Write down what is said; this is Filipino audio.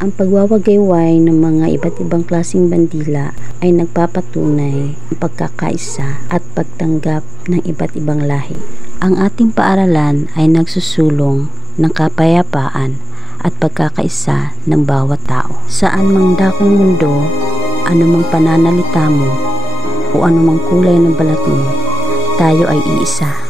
Ang pagwawagayway ng mga iba't ibang klaseng bandila ay nagpapatunay ng pagkakaisa at pagtanggap ng iba't ibang lahi. Ang ating paaralan ay nagsusulong ng kapayapaan at pagkakaisa ng bawat tao. Saan mang dakong mundo, anumang pananalita mo, o anumang kulay ng balat mo, tayo ay iisa.